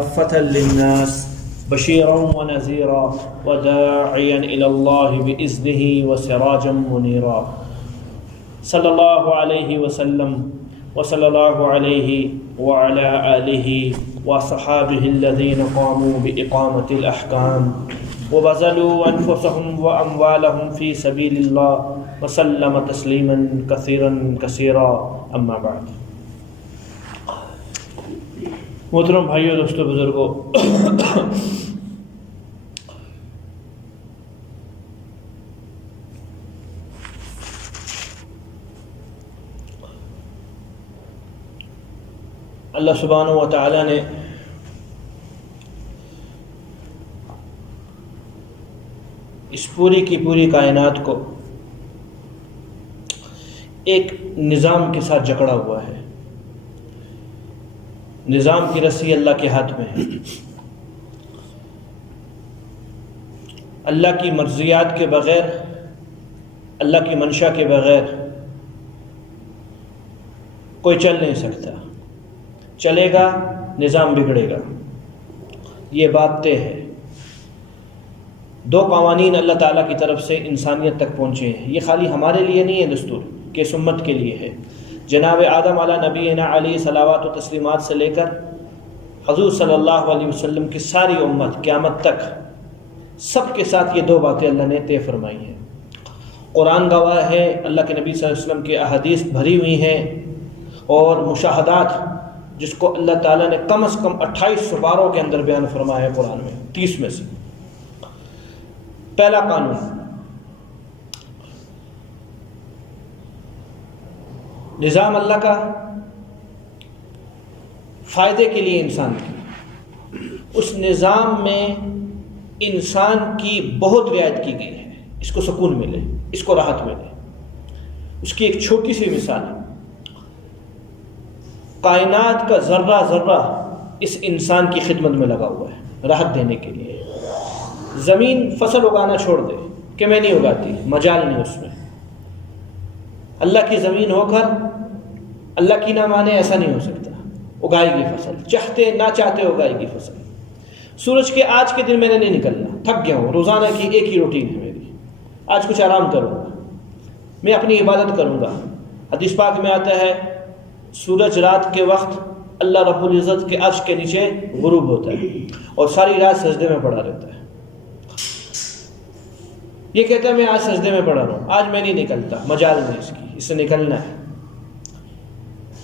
كافة للناس بشيرا ونذيرا وداعيا إلى الله بإذنه وسراجا منيرا صلى الله عليه وسلم وصلى الله عليه وعلى آله وصحابه الذين قاموا بإقامة الأحكام وبذلوا أنفسهم وأموالهم في سبيل الله وسلم تسليما كثيرا كثيرا أما بعد. محترم بھائیو، دوستو، بزرگو، اللہ سبحانہ و تعالی نے اس پوری کی پوری کائنات کو ایک نظام کے ساتھ جکڑا ہوا ہے. نظام کی رسی اللہ کے ہاتھ میں ہے. اللہ کی مرضیات کے بغیر، اللہ کی منشا کے بغیر کوئی چل نہیں سکتا. چلے گا نظام بگڑے گا، یہ بات طے ہے. دو قوانین اللہ تعالیٰ کی طرف سے انسانیت تک پہنچے ہیں. یہ خالی ہمارے لیے نہیں ہے دستور، کہ اس امت کے لیے ہے. جناب آدم علی نبینا علیہ صلوات و تسلیمات سے لے کر حضور صلی اللہ علیہ وسلم کی ساری امت قیامت تک سب کے ساتھ یہ دو باتیں اللہ نے طے فرمائی ہیں. قرآن گواہ ہے، اللہ کے نبی صلی اللہ علیہ وسلم کی احادیث بھری ہوئی ہیں، اور مشاہدات جس کو اللہ تعالیٰ نے کم از کم 28 سپاروں کے اندر بیان فرمایا ہے قرآن میں، 30 میں سے. پہلا قانون، نظام اللہ کا فائدے کے لیے انسان کی. اس نظام میں انسان کی بہت رعایت کی گئی ہے. اس کو سکون ملے، اس کو راحت ملے. اس کی ایک چھوٹی سی مثال ہے، کائنات کا ذرہ ذرہ اس انسان کی خدمت میں لگا ہوا ہے راحت دینے کے لیے. زمین فصل اگانا چھوڑ دے کہ میں نہیں اگاتی، مجال نہیں اس میں. اللہ کی زمین ہو کر اللہ کی نہ مانے، ایسا نہیں ہو سکتا. اگائے گی فصل، چاہتے نہ چاہتے اگائے گی فصل. سورج کے آج کے دن میں نے نہیں نکلنا، تھک گیا ہوں، روزانہ کی ایک ہی روٹین ہے میری، آج کچھ آرام کروں گا، میں اپنی عبادت کروں گا. حدیث پاک میں آتا ہے سورج رات کے وقت اللہ رب العزت کے عرش کے نیچے غروب ہوتا ہے اور ساری رات سجدے میں پڑا رہتا ہے. یہ کہتا ہے میں آج سجدے میں پڑا رہا ہوں، آج میں نہیں نکلتا، مجال نہیں اس کی، اس سے نکلنا ہے.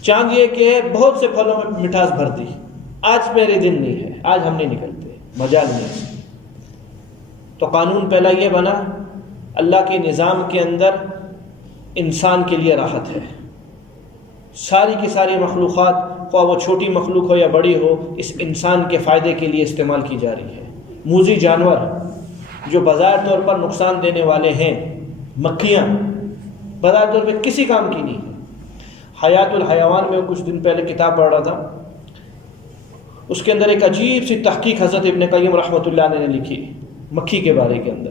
چاند یہ کہ بہت سے پھلوں میں مٹھاس بھر دی، آج میرے دن نہیں ہے، آج ہم نہیں نکلتے، مجال نہیں. تو قانون پہلا یہ بنا، اللہ کے نظام کے اندر انسان کے لیے راحت ہے. ساری کی ساری مخلوقات، خواہ وہ چھوٹی مخلوق ہو یا بڑی ہو، اس انسان کے فائدے کے لیے استعمال کی جا رہی ہے. موذی جانور جو بظاہر طور پر نقصان دینے والے ہیں، مکھیاں بظاہر طور پہ کسی کام کی نہیں. حیات الحیوان میں کچھ دن پہلے کتاب پڑھ رہا تھا، اس کے اندر ایک عجیب سی تحقیق حضرت ابن قیم رحمۃ اللہ علیہ نے لکھی مکھی کے بارے کے اندر.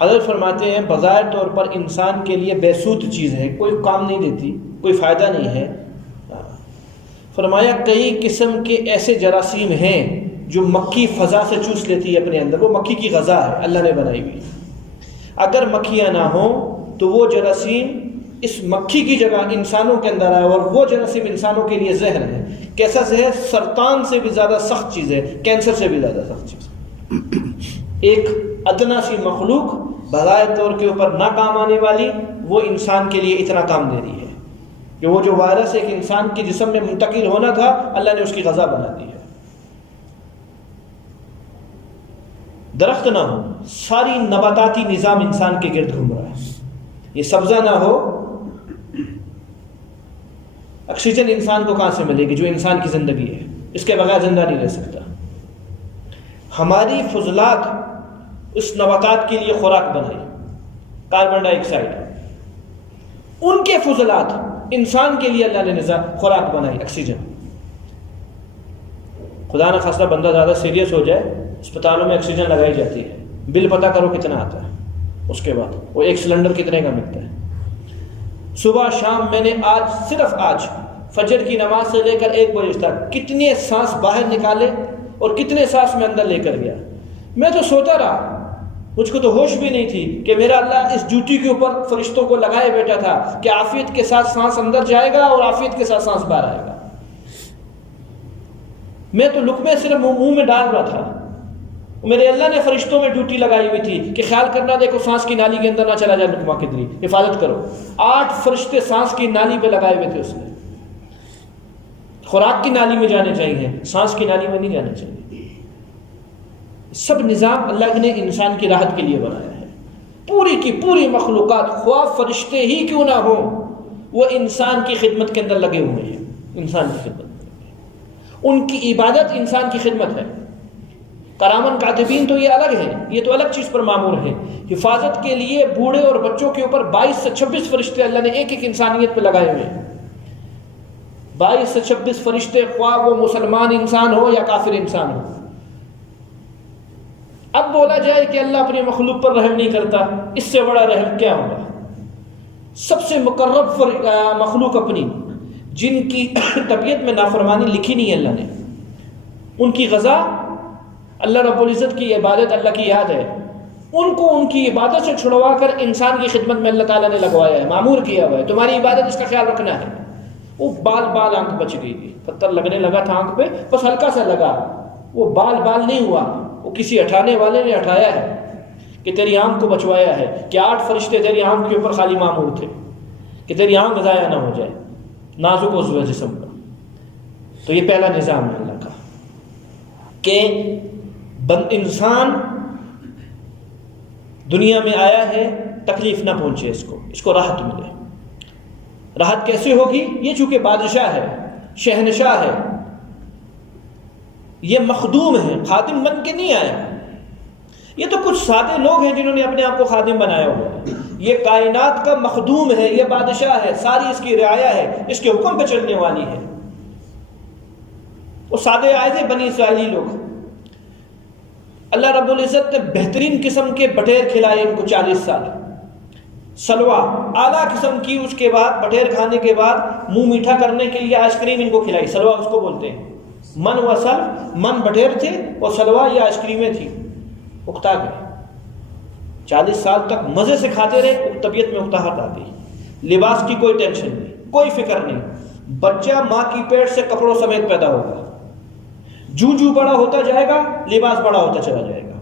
حضرت فرماتے ہیں بظاہر طور پر انسان کے لیے بے سود چیز ہے، کوئی کام نہیں دیتی، کوئی فائدہ نہیں ہے. فرمایا کئی قسم کے ایسے جراثیم ہیں جو مکھی فضا سے چوس لیتی ہے اپنے اندر، وہ مکھی کی غذا ہے، اللہ نے بنائی ہوئی. اگر مکھیاں نہ ہوں تو وہ جراثیم اس مکھی کی جگہ انسانوں کے اندر آئے، اور وہ جراثیم انسانوں کے لیے زہر ہے. کیسا زہر؟ سرطان سے بھی زیادہ سخت چیز ہے، کینسر سے بھی زیادہ سخت چیز. ایک ادنا سی مخلوق بظاہر طور کے اوپر نہ کام آنے والی، وہ انسان کے لیے اتنا کام دے رہی ہے کہ وہ جو وائرس ایک انسان کے جسم میں منتقل ہونا تھا، اللہ نے اس کی غذا بنا دی ہے. درخت نہ ہو، ساری نباتاتی نظام انسان کے گرد گھوم رہا ہے. یہ سبزہ نہ ہو، آکسیجن انسان کو کہاں سے ملے گی جو انسان کی زندگی ہے؟ اس کے بغیر زندہ نہیں رہ سکتا. ہماری فضلات اس نباتات کے لیے خوراک بنائی، کاربن ڈائی آکسائڈ. ان کے فضلات انسان کے لیے اللہ نے خوراک بنائی، آکسیجن. خدا نہ خاصہ بندہ زیادہ سیریس ہو جائے، اسپتالوں میں آکسیجن لگائی جاتی ہے، بل پتہ کرو کتنا آتا ہے، اس کے بعد وہ ایک سلنڈر کتنے کا ملتا ہے. صبح شام میں نے صرف آج فجر کی نماز سے لے کر 1 بجے تک کتنے سانس باہر نکالے اور کتنے سانس میں اندر لے کر گیا. میں تو سوتا رہا، مجھ کو تو ہوش بھی نہیں تھی کہ میرا اللہ اس ڈیوٹی کے اوپر فرشتوں کو لگائے بیٹھا تھا کہ عافیت کے ساتھ سانس اندر جائے گا اور عافیت کے ساتھ سانس باہر آئے گا. میں تو لقمے صرف منہ میں ڈال رہا تھا. میرے اللہ نے فرشتوں میں ڈیوٹی لگائی ہوئی تھی کہ خیال کرنا دیکھو سانس کی نالی کے اندر نہ چلا جائے لقمہ کدھر، حفاظت کرو. 8 فرشتے سانس کی نالی پہ لگائے ہوئے تھے. اس نے خوراک کی نالی میں جانے چاہیے، سانس کی نالی میں نہیں جانا چاہیے. سب نظام اللہ نے انسان کی راحت کے لیے بنایا ہے. پوری کی پوری مخلوقات، خواہ فرشتے ہی کیوں نہ ہوں، وہ انسان کی خدمت کے اندر لگے ہوئے ہیں. انسان کی خدمت میں ان کی عبادت انسان کی خدمت ہے. کرامن کاتبین تو یہ الگ ہے، یہ تو الگ چیز پر معمور ہے. حفاظت کے لیے بوڑھے اور بچوں کے اوپر 22 سے 26 فرشتے اللہ نے ایک ایک انسانیت پہ لگائے ہوئے ہیں. 22 سے 26 فرشتے، خواہ وہ مسلمان انسان ہو یا کافر انسان ہو. اب بولا جائے کہ اللہ اپنی مخلوق پر رحم نہیں کرتا، اس سے بڑا رحم کیا ہوگا؟ سب سے مقرب مخلوق اپنی، جن کی طبیعت میں نافرمانی لکھی نہیں ہے اللہ نے، ان کی غذا اللہ رب العزت کی عبادت، اللہ کی یاد ہے. ان کو ان کی عبادت سے چھڑوا کر انسان کی خدمت میں اللہ تعالیٰ نے لگوایا ہے، معمور کیا ہوا ہے. تمہاری عبادت، اس کا خیال رکھنا ہے. وہ بال آنکھ بچ گئی تھی، پتھر لگنے لگا تھا آنکھ پہ، بس ہلکا سا لگا، وہ بال نہیں ہوا، وہ کسی اٹھانے والے نے اٹھایا ہے کہ تیری آنکھ کو بچوایا ہے. کہ 8 فرشتے تیری آنکھ کے اوپر خالی معمور تھے کہ تیری آنکھ ضائع نہ ہو جائے، نازک عضو جسم کا. تو یہ پہلا نظام ہے اللہ کا کہ انسان دنیا میں آیا ہے، تکلیف نہ پہنچے، اس کو راحت ملے. راحت کیسے ہوگی؟ یہ چونکہ بادشاہ ہے، شہنشاہ ہے، یہ مخدوم ہے، خادم بن کے نہیں آیا. یہ تو کچھ سادے لوگ ہیں جنہوں نے اپنے آپ کو خادم بنایا ہوا ہے. یہ کائنات کا مخدوم ہے، یہ بادشاہ ہے، ساری اس کی رعایا ہے، اس کے حکم پہ چلنے والی ہے. وہ سادے آئے تھے بنی اسرائیلی لوگ. اللہ رب العزت نے بہترین قسم کے بٹیر کھلائے ان کو 40 سال. سلوا اعلیٰ قسم کی، اس کے بعد بٹیر کھانے کے بعد منہ میٹھا کرنے کے لیے آئس کریم ان کو کھلائی. سلوا اس کو بولتے ہیں. من و سلو، من بٹیر تھے اور سلوا یہ آئس کریمیں تھیں. اکتا گئے. 40 سال تک مزے سے کھاتے رہے، طبیعت میں اکتاہٹ آتی. لباس کی کوئی ٹینشن نہیں، کوئی فکر نہیں. بچہ ماں کی پیٹ سے کپڑوں سمیت پیدا ہوگا، جو بڑا ہوتا جائے گا لباس بڑا ہوتا چلا جائے گا.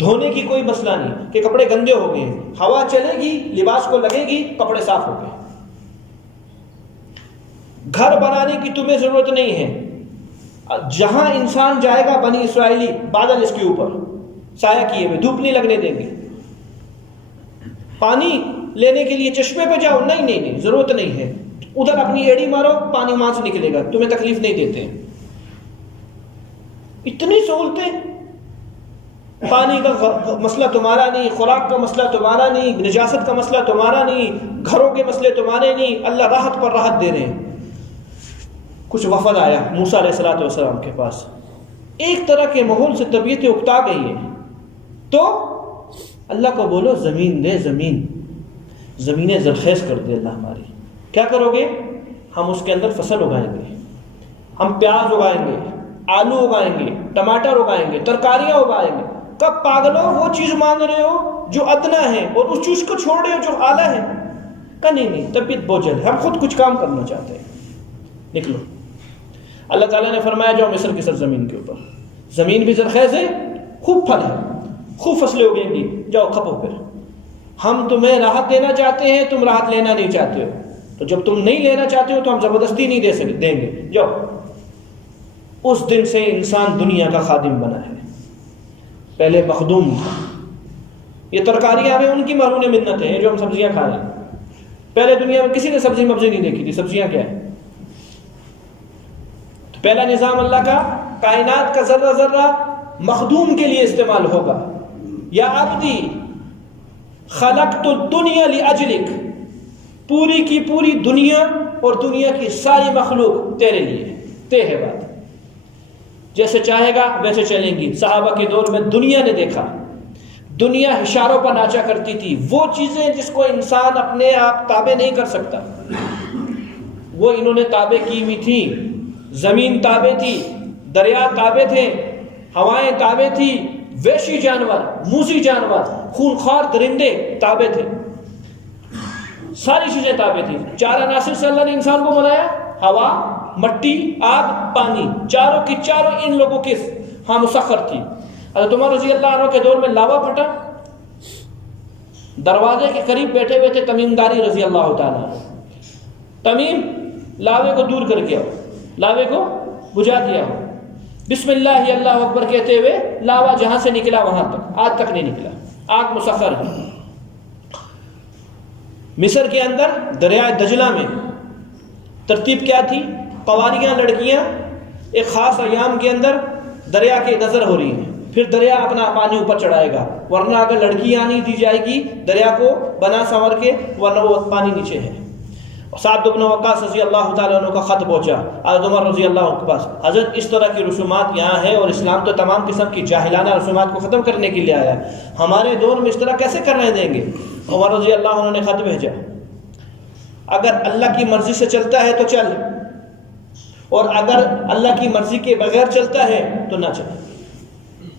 دھونے کی کوئی مسئلہ نہیں کہ کپڑے گندے ہو گئے، ہوا چلے گی، لباس کو لگے گی، کپڑے صاف ہو گئے. گھر بنانے کی تمہیں ضرورت نہیں ہے. جہاں انسان جائے گا بنی اسرائیلی، بادل اس کے اوپر سایہ کیے ہوئے، دھوپ نہیں لگنے دیں گے. پانی لینے کے لیے چشمے پہ جاؤ، نہیں، ضرورت نہیں ہے. ادھر اپنی ایڑی مارو، پانی وہاں سے نکلے گا، تمہیں تکلیف نہیں دیتے. اتنی سہولتیں. پانی کا مسئلہ تمہارا نہیں، خوراک کا مسئلہ تمہارا نہیں، نجاست کا مسئلہ تمہارا نہیں، گھروں کے مسئلے تمہارے نہیں. اللہ راحت پر راحت دے رہے ہیں. کچھ وفد آیا موسیٰ علیہ السلام کے پاس، ایک طرح کے ماحول سے طبیعتیں اکتا گئی ہیں. تو اللہ کو بولو زمین دے، زمینیں زرخیز کر دے اللہ ہماری. کیا کرو گے؟ ہم اس کے اندر فصل اگائیں گے، ہم پیاز اگائیں گے، آلو اگائیں گے، ٹماٹر اگائیں گے، ترکاریاں اگائیں گے. کب پاگلو وہ چیز مان رہے ہو جو ادنا ہے اور اس چیز کو چھوڑ رہے ہو جو اعلیٰ ہے. کہ نہیں، طبیعت بوجھل ہے، ہم خود کچھ کام کرنا چاہتے ہیں، نکلو. اللہ تعالیٰ نے فرمایا جاؤ مصر کی سرزمین کے اوپر، زمین بھی زرخیز ہے، خوب پھل ہے، خوب فصلیں اگیں گی، جاؤ کھپو. پھر ہم تمہیں راحت دینا چاہتے ہیں، تم راحت لینا نہیں چاہتے ہو. تو جب تم نہیں لینا چاہتے ہو تو ہم زبردستی نہیں دیں گے، جاؤ. اس دن سے انسان دنیا کا خادم بنا ہے. پہلے مخدوم تھا. یہ ترکاریاں ہیں ان کی مرہون منتیں ہیں جو ہم سبزیاں کھا رہے ہیں. پہلے دنیا میں کسی نے سبزی مبزی نہیں دیکھی تھی، سبزیاں کیا ہے. تو پہلا نظام اللہ کا، کائنات کا ذرہ ذرہ مخدوم کے لیے استعمال ہوگا. یا عبدی خلقت الدنیا لاجلک، پوری کی پوری دنیا اور دنیا کی ساری مخلوق تیرے لیے. تے ہے بات، جیسے چاہے گا ویسے چلیں گی. صحابہ کے دور میں دنیا نے دیکھا، دنیا اشاروں پر ناچا کرتی تھی. وہ چیزیں جس کو انسان اپنے آپ تابع نہیں کر سکتا، وہ انہوں نے تابع کی ہوئی تھی. زمین تابع تھی, دریا تابع تھے, ہوائیں تابع تھی, وحشی جانور, موذی جانور, خونخوار درندے تابع تھے, ساری چیزیں تابع تھی. 4 عناصر سے اللہ نے انسان کو بنایا, ہوا, مٹی, آگ, پانی, چاروں کی چاروں ان لوگوں کے ہاں مسخر تھی. حضرت عمر رضی اللہ عنہ کے دور میں لاوا پھٹا, دروازے کے قریب بیٹھے ہوئے تھے تمیم داری رضی اللہ تعالیٰ عنہ. تمیم لاوے کو دور کر کے آؤ, لاوے کو بجھا دیا ہو, بسم اللہ اللہ اکبر کہتے ہوئے لاوا جہاں سے نکلا وہاں تک, آج تک نہیں نکلا, آگ مسخر ہے. مصر کے اندر دریائے دجلہ میں ترتیب کیا تھی؟ قواریاں, لڑکیاں ایک خاص ایام کے اندر دریا کے نظر ہو رہی ہیں, پھر دریا اپنا پانی اوپر چڑھائے گا, ورنہ اگر لڑکیاں نہیں دی جائے گی دریا کو بنا سنور کے, ورنہ وہ پانی نیچے ہے. سعد بن وقاص رضی اللہ تعالیٰ عنہ کا خط پہنچا حضرت عمر رضی اللہ عنہ کے پاس, حضرت اس طرح کی رسومات یہاں ہے اور اسلام تو تمام قسم کی جاہلانہ رسومات کو ختم کرنے کے لیے آیا ہے, ہمارے دور میں اس طرح کیسے کرنے دیں گے؟ عمر رضی اللہ عنہ نے خط بھیجا, اگر اللہ کی مرضی سے چلتا ہے تو چل, اور اگر اللہ کی مرضی کے بغیر چلتا ہے تو نہ چل,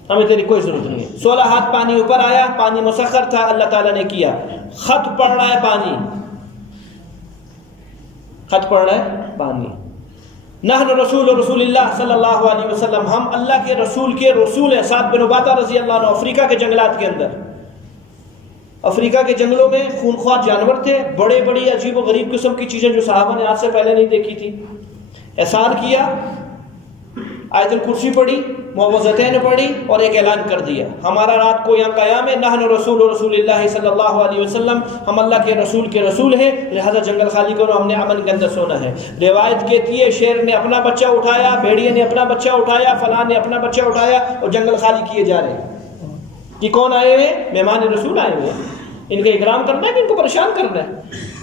ہمیں تیری کوئی ضرورت نہیں ہے. 16 ہاتھ پانی اوپر آیا, پانی مسخر تھا, اللہ تعالیٰ نے کیا. خط پڑھ رہا ہے پانی, خط پڑھ رہا ہے پانی. نحن رسول رسول اللہ صلی اللہ علیہ وسلم, ہم اللہ کے رسول ہیں. سعد بن عبادہ رضی اللہ عنہ افریقہ کے جنگلات کے اندر, افریقہ کے جنگلوں میں خونخوار جانور تھے, بڑے بڑی عجیب و غریب قسم کی چیزیں جو صحابہ نے آج سے پہلے نہیں دیکھی تھی. احسان کیا, آیت الکرسی پڑھی, معوذتین پڑھی اور ایک اعلان کر دیا, ہمارا رات کو یہاں قیام ہے. نحن رسول اللہ صلی اللہ علیہ وسلم, ہم اللہ کے رسول ہیں, لہذا جنگل خالی کرو, ہم نے امن کے اندر سونا ہے. روایت کہتی ہے شیر نے اپنا بچہ اٹھایا, بھیڑیے نے اپنا بچہ اٹھایا, فلاں نے اپنا بچہ اٹھایا, اور جنگل خالی کیے جا رہے ہیں. کہ کون آئے ہوئے؟ مہمان رسول آئے ہوئے, ان کا اکرام کرنا ہے کہ ان کو پریشان کرنا ہے؟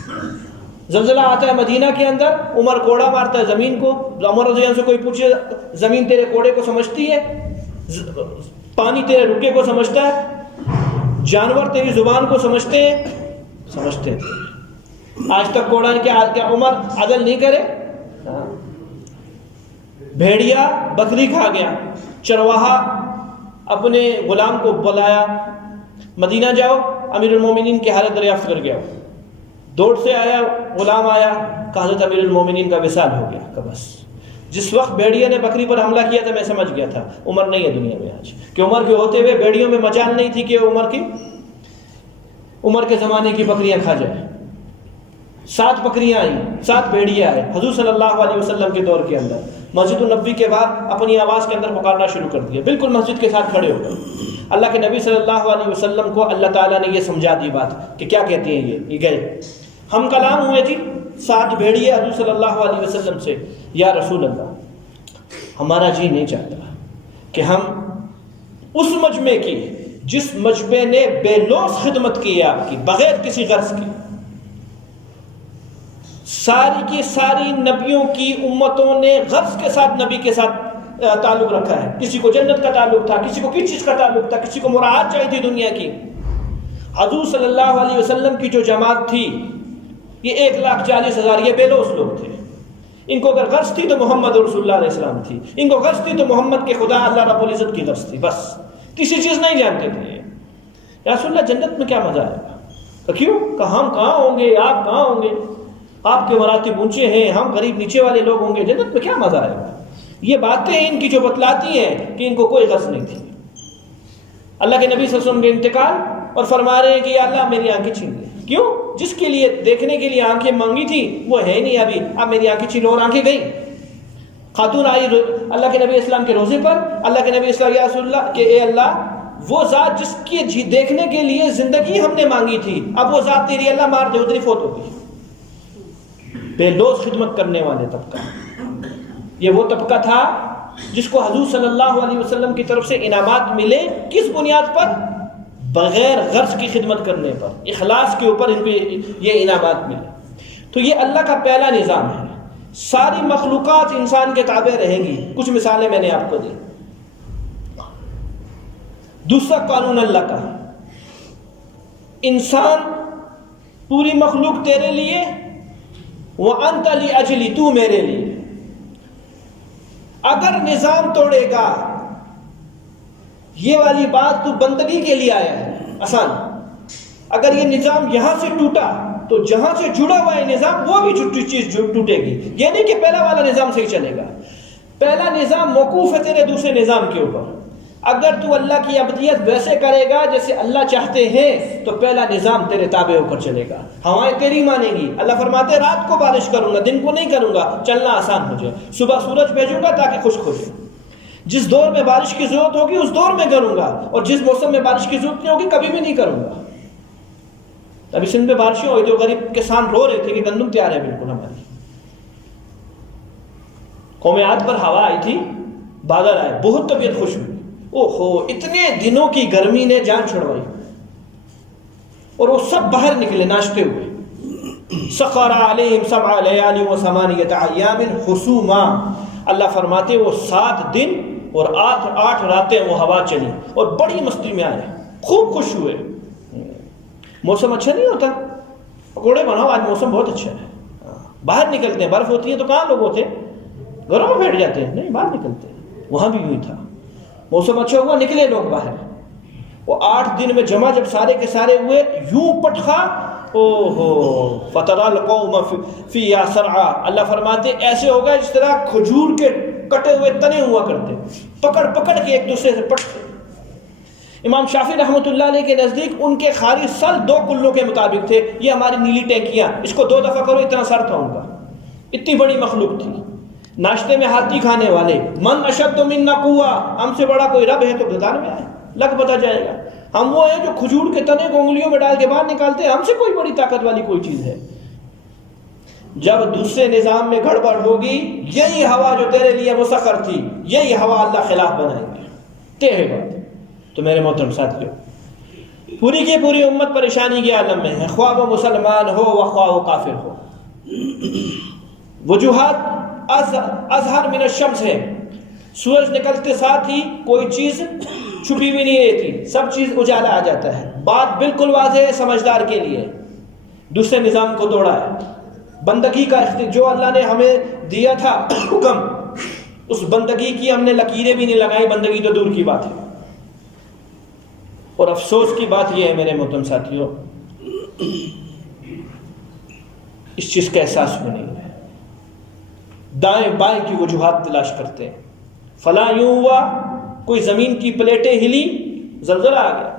زلزلہ آتا ہے مدینہ کے اندر, عمر کوڑا مارتا ہے زمین کو. عمر رضی اللہ عنہ سے کوئی پوچھے زمین تیرے کوڑے کو سمجھتی ہے؟ پانی تیرے رکے کو سمجھتا ہے؟ جانور تیری زبان کو سمجھتے ہیں؟ سمجھتے تھے. آج تک کوڑا کیا عمر عدل نہیں کرے؟ بھیڑیا بکری کھا گیا, چرواہا اپنے غلام کو بلایا, مدینہ جاؤ, امیر المومنین کی حالت دریافت کر گیا. دوڑ سے آیا, غلام آیا, کہ حضرت امیر المومنین کا وصال ہو گیا. کہ بس جس وقت بھیڑیا نے بکری پر حملہ کیا تھا میں سمجھ گیا تھا عمر نہیں ہے دنیا میں آج, کہ عمر کے ہوتے ہوئے بھیڑیوں میں مجال نہیں تھی کہ عمر کے زمانے کی بکریاں کھا جائے. 7 بکریاں آئیں, 7 بھیڑیاں آئے حضور صلی اللہ علیہ وسلم کے دور کے اندر. مسجد النبی کے بعد اپنی آواز کے اندر پکارنا شروع کر دیا, بالکل مسجد کے ساتھ کھڑے ہو گئے. اللہ کے نبی صلی اللہ علیہ وسلم کو اللہ تعالیٰ نے یہ سمجھا دی بات کہ کیا کہتے ہیں یہ گئے. ہم کلام ہوئے جی 7 بھیڑیے حضور صلی اللہ علیہ وسلم سے, یا رسول اللہ ہمارا جی نہیں چاہتا کہ ہم اس مجمع کی جس مجمع نے بے لوث خدمت کی ہے آپ کی بغیر کسی غرض کی, ساری کی ساری نبیوں کی امتوں نے غرض کے ساتھ نبی کے ساتھ تعلق رکھا ہے. کسی کو جنت کا تعلق تھا, کسی کو کس چیز کا تعلق تھا, کسی کو مراعات چاہیے تھی دنیا کی. حضور صلی اللہ علیہ وسلم کی جو جماعت تھی یہ 1,40,000 یہ بے لوث لوگ تھے. ان کو اگر غرض تھی تو محمد رسول اللہ علیہ السلام تھی, ان کو غرض تھی تو محمد کے خدا اللہ رب العزت کی غرض تھی, بس کسی چیز نہیں جانتے تھے. یا رسول اللہ جنت میں کیا مزہ آئے گا؟ کیوں کہ ہم کہاں ہوں گے, آپ کہاں ہوں گے, آپ کے مراتب اونچے ہیں, ہم غریب نیچے والے لوگ ہوں گے, جنت میں کیا مزہ آئے گا؟ یہ باتیں ان کی جو بتلاتی ہیں کہ ان کو کوئی غرض نہیں تھی. اللہ کے نبی صلی اللہ علیہ وسلم کے انتقال اور فرما رہے ہیں کہ یا اللہ میری آنکھیں چھین لے. کیوں؟ جس کے لیے دیکھنے کے لیے آنکھیں مانگی تھی وہ ہے نہیں ابھی, اب میری آنکھیں چھین لو, اور آنکھیں گئی. خاتون آئی اللہ کے نبی اسلام کے روزے پر, اللہ کے نبی اسلام یا رسول اللہ کہ اے اللہ وہ ذات جس کی دیکھنے کے لیے زندگی ہم نے مانگی تھی, اب وہ ذات تیری اللہ مار دے, ادھر فوت ہو گئی. بے لوث خدمت کرنے والے طبقہ, یہ وہ طبقہ تھا جس کو حضور صلی اللہ علیہ وسلم کی طرف سے انعامات ملے. کس بنیاد پر؟ بغیر غرض کی خدمت کرنے پر, اخلاص کے اوپر ان کو یہ انعامات ملے. تو یہ اللہ کا پہلا نظام ہے. ساری مخلوقات انسان کے تابع رہیں گی. کچھ مثالیں میں نے آپ کو دی. دوسرا قانون اللہ کا, انسان پوری مخلوق تیرے لیے وَأَنْتَ لِأَجْلِ، تو میرے لیے. اگر نظام توڑے گا، یہ والی بات تو بندگی کے لیے آیا ہے آسان. اگر یہ نظام یہاں سے ٹوٹا تو جہاں سے جڑا ہوا ہے نظام وہ بھی چیز ٹوٹے گی. یہ نہیں کہ پہلا والا نظام صحیح چلے گا. پہلا نظام موقوف ہے تیرے دوسرے نظام کے اوپر. اگر تو اللہ کی عبودیت ویسے کرے گا جیسے اللہ چاہتے ہیں تو پہلا نظام تیرے تابع ہو کر چلے گا. ہوائیں تیری مانیں گی. اللہ فرماتے رات کو بارش کروں گا، دن کو نہیں کروں گا، چلنا آسان ہو جائے. صبح سورج بھیجوں گا تاکہ خشک ہو جائے. جس دور میں بارش کی ضرورت ہوگی اس دور میں کروں گا، اور جس موسم میں بارش کی ضرورت نہیں ہوگی کبھی بھی نہیں کروں گا. ابھی سندھ میں بارشیں ہوئی تو غریب کسان رو رہے تھے کہ گندم تیار ہے بالکل ہماری. قوم عاد پر ہوا آئی تھی، بادل آئے، بہت طبیعت خوش ہوئی. اوہو، اتنے دنوں کی گرمی نے جان چھڑوائی، اور وہ سب باہر نکلے ناشتے ہوئے. سخر علیہم 7 لیال و 8 ایام حسوما. اللہ فرماتے وہ 7 دن اور 8 راتیں وہ ہوا چلی اور بڑی مستی میں آئے، خوب خوش ہوئے. موسم اچھا نہیں ہوتا، پکوڑے بناؤ، آج موسم بہت اچھا ہے. باہر نکلتے ہیں، برف ہوتی ہے تو کہاں لوگ ہوتے ہیں؟ گھروں میں بیٹھ جاتے ہیں، نہیں باہر نکلتے ہیں. وہاں بھی یوں ہی تھا، موسم اچھا ہوا نکلے لوگ باہر. وہ 8 دن میں جمع جب سارے کے سارے ہوئے، یوں پٹخا، اوہو فترى القوم فيها سرعا. اللہ فرماتے ایسے ہوگا جس طرح کھجور کے کٹے ہوئے تنے ہوا کرتے، پکڑ پکڑ کے ایک دوسرے سے پٹتے. امام شافعی رحمۃ اللہ علیہ کے نزدیک ان کے خارج سل 2 کلوں کے مطابق تھے. یہ ہماری نیلی ٹینکیاں، اس کو 2 دفعہ کرو اتنا سر تھا ان کا. اتنی بڑی مخلوق تھی. ناشتے میں ہاتھی کھانے والے. من اشد منا قوہ، ہم سے بڑا کوئی رب ہے تو میدان میں آئے، لگ پتہ جائے گا. ہم وہ ہیں جو کھجور کے تنے کو انگلیوں میں ڈال کے باہر نکالتے ہیں، ہم سے کوئی بڑی طاقت والی کوئی چیز ہے. جب دوسرے نظام میں گڑبڑ ہوگی، یہی ہوا جو تیرے لیے مسخر تھی، یہی ہوا اللہ خلاف بنائیں گے. طے ہے بات. تو میرے محترم ساتھیو، پوری کی پوری امت پریشانی کے عالم میں ہے، خواہ وہ مسلمان ہو و خواہ وہ کافر ہو. وجوہات اظہر من الشمس ہے. سورج نکلتے ساتھ ہی کوئی چیز چھپی بھی نہیں رہتی، سب چیز اجالا آ جاتا ہے. بات بالکل واضح ہے سمجھدار کے لیے. دوسرے نظام کو توڑا ہے. بندگی کا جو اللہ نے ہمیں دیا تھا حکم، اس بندگی کی ہم نے لکیریں بھی نہیں لگائی. بندگی تو دور کی بات ہے. اور افسوس کی بات یہ ہے میرے محترم ساتھیوں، اس چیز کا احساس بھی نہیں ہے. دائیں بائیں کی وجوہات تلاش کرتے ہیں. فلاں یوں ہوا، کوئی زمین کی پلیٹیں ہلی، زلزلہ آ گیا.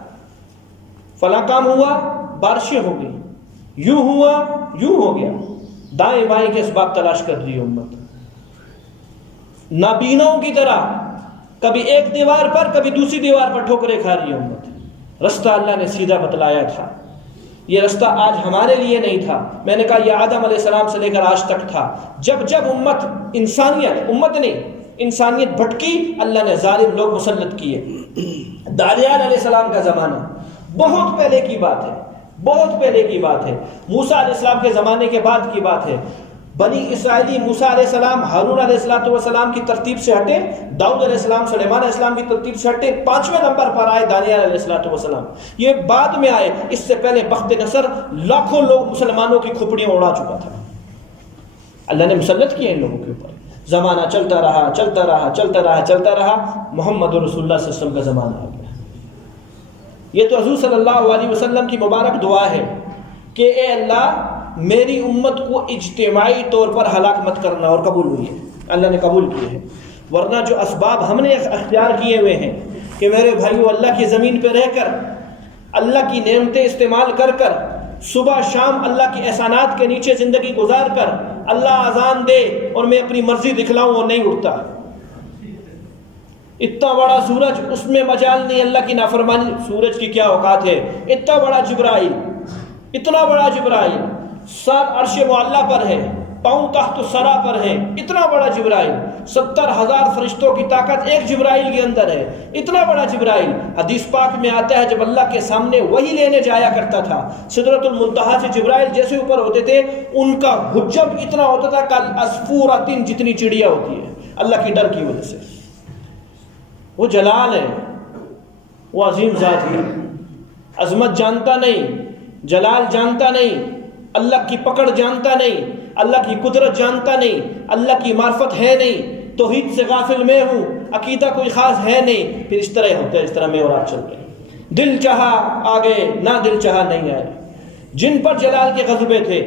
فلاں کام ہوا، بارشیں ہو گئی. یوں ہوا، یوں ہو گیا. دائیں بائیں کے اسباب تلاش کر رہی ہے امت، نابیناؤں کی طرح. کبھی ایک دیوار پر کبھی دوسری دیوار پر ٹھوکریں کھا رہی ہے امت. رستہ اللہ نے سیدھا بتلایا تھا. یہ رستہ آج ہمارے لیے نہیں تھا. میں نے کہا یہ آدم علیہ السلام سے لے کر آج تک تھا. جب جب امت نہیں انسانیت بھٹکی، اللہ نے ظالم لوگ مسلط کیے. دانیال علیہ السلام کا زمانہ بہت پہلے کی بات ہے، بہت پہلے کی بات ہے. موسیٰ علیہ السلام کے زمانے کے بعد کی بات ہے. بنی اسرائیلی موسیٰ علیہ السلام، ہارون علیہ السلام کی ترتیب سے ہٹے، داؤد علیہ السلام، سلیمان علیہ السلام کی ترتیب سے ہٹے. 5ویں نمبر پر آئے دانیال علیہ السلام. یہ بعد میں آئے. اس سے پہلے بخت نصر لاکھوں لوگ مسلمانوں کی کھوپڑیاں اڑا چکا تھا. اللہ نے مسلط کیا ان لوگوں کے اوپر. زمانہ چلتا رہا چلتا رہا چلتا رہا چلتا رہا. محمد رسول اللہ صلی اللہ علیہ وسلم کا زمانہ آ گیا. یہ تو حضور صلی اللہ علیہ وسلم کی مبارک دعا ہے کہ اے اللہ میری امت کو اجتماعی طور پر ہلاک مت کرنا، اور قبول ہوئی ہے. اللہ نے قبول کیے ہیں. ورنہ جو اسباب ہم نے اختیار کیے ہوئے ہیں کہ میرے بھائیو اللہ کی زمین پہ رہ کر، اللہ کی نعمتیں استعمال کر کر، صبح شام اللہ کے احسانات کے نیچے زندگی گزار کر، اللہ اذان دے اور میں اپنی مرضی دکھلاؤں اور نہیں اٹھتا. اتنا بڑا سورج، اس میں مجال نہیں اللہ کی نافرمانی. سورج کی کیا اوقات ہے. اتنا بڑا جبرائیل، اتنا بڑا جبرائیل، سر عرش معلیٰ پر ہے، پاؤں تحت الثری پر ہے. اتنا بڑا جبرائیل، 70,000 فرشتوں کی طاقت ایک جبرائیل کے اندر ہے. اتنا بڑا جبرائیل. حدیث پاک میں آتا ہے جب اللہ کے سامنے وہی لینے جایا کرتا تھا، سدرۃ المنتہا سے جبرائیل جیسے اوپر ہوتے تھے، ان کا حجم اتنا ہوتا تھا کل عصفورۃ، جتنی چڑیا ہوتی ہے، اللہ کی ڈر کی وجہ سے. وہ جلال ہے، وہ عظیم ذات ہے. عظمت جانتا نہیں، جلال جانتا نہیں، اللہ کی پکڑ جانتا نہیں، اللہ کی قدرت جانتا نہیں، اللہ کی معرفت ہے نہیں، توحید سے غافل میں ہوں، عقیدہ کوئی خاص ہے نہیں، پھر اس طرح ہوتا ہے اس طرح میں اور آپ چل رہے ہیں، دل چاہا آگے نہ دل چاہا نہیں آئے۔ جن پر جلال کے غضبے تھے،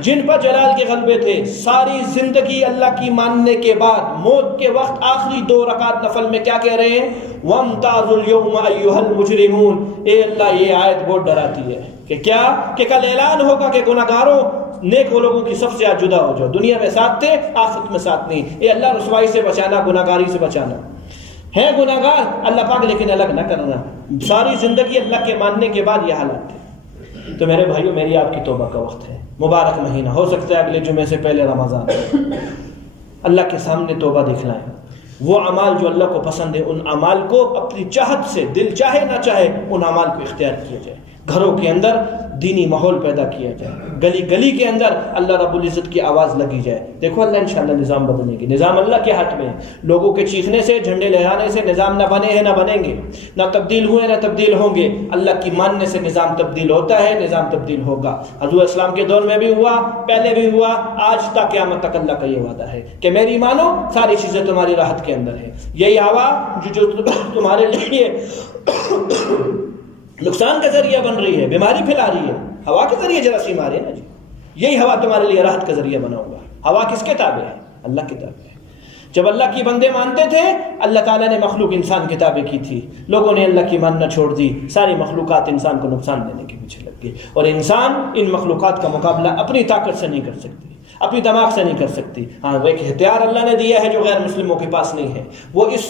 جن پر جلال کے غلبے تھے، ساری زندگی اللہ کی ماننے کے بعد موت کے وقت آخری 2 رکعت نفل میں کیا کہہ رہے ہیں؟ وَامْتَازُوا الْيَوْمَ أَيُّهَا الْمُجْرِمُونَ۔ اے اللہ یہ آیت بہت ڈراتی ہے کہ کیا؟ کہ کل اعلان ہوگا کہ گناہگاروں نیک لوگوں کی صف سے آج جدا ہو جاؤ، دنیا میں ساتھ تھے آخرت میں ساتھ نہیں۔ اے اللہ رسوائی سے بچانا، گناہگاری سے بچانا۔ ہے گناہگار اللہ پاک لیکن الگ نہ کرنا۔ ساری زندگی اللہ کے ماننے کے بعد یہ حالت تھے۔ تو میرے بھائیوں، میری آپ کی توبہ کا وقت ہے، مبارک مہینہ، ہو سکتا ہے اگلے جمعے سے پہلے رمضان، اللہ کے سامنے توبہ دکھلائیں۔ وہ اعمال جو اللہ کو پسند ہے، ان اعمال کو اپنی چاہت سے، دل چاہے نہ چاہے، ان اعمال کو اختیار کیا جائے۔ گھروں کے اندر دینی ماحول پیدا کیا جائے، گلی گلی کے اندر اللہ رب العزت کی آواز لگی جائے۔ دیکھو اللہ انشاءاللہ نظام بدلے گی، نظام اللہ کے ہاتھ میں ہے۔ لوگوں کے چیخنے سے، جھنڈے لہرانے سے نظام نہ بنے ہیں، نہ بنیں گے، نہ تبدیل ہوئے نہ تبدیل ہوں گے۔ اللہ کی ماننے سے نظام تبدیل ہوتا ہے، نظام تبدیل ہوگا۔ حضور اسلام کے دور میں بھی ہوا، پہلے بھی ہوا، آج تا قیامت تک اللہ کا یہ وعدہ ہے کہ میری مانو، ساری چیزیں تمہاری راحت کے اندر ہے۔ یہی ہوا جو تمہارے لیے نقصان کا ذریعہ بن رہی ہے، بیماری پھیلا رہی ہے، ہوا کے ذریعے جراثیم آ رہے ہیں نا جی، یہی ہوا تمہارے لیے راحت کا ذریعہ بنا ہوگا۔ ہوا کس کے تابع ہے؟ اللہ کے تابع ہے۔ جب اللہ کی بندے مانتے تھے، اللہ تعالیٰ نے مخلوق انسان کے تابع کی تھی، لوگوں نے اللہ کی ماننا چھوڑ دی، ساری مخلوقات انسان کو نقصان دینے کے پیچھے لگ گئی، اور انسان ان مخلوقات کا مقابلہ اپنی طاقت سے نہیں کر سکتی، اپنی دماغ سے نہیں کر سکتی۔ ہاں، وہ ایک ہتھیار اللہ نے دیا ہے جو غیر مسلموں کے پاس نہیں ہے، وہ اس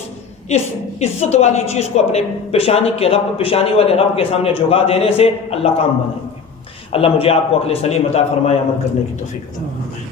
عزت والی چیز کو اپنے پیشانی والے رب کے سامنے جھکا دینے سے اللہ کام بنائیں گے۔ اللہ مجھے آپ کو عقل سلیم عطا فرمائے، عمل کرنے کی توفیق عطا فرمائے۔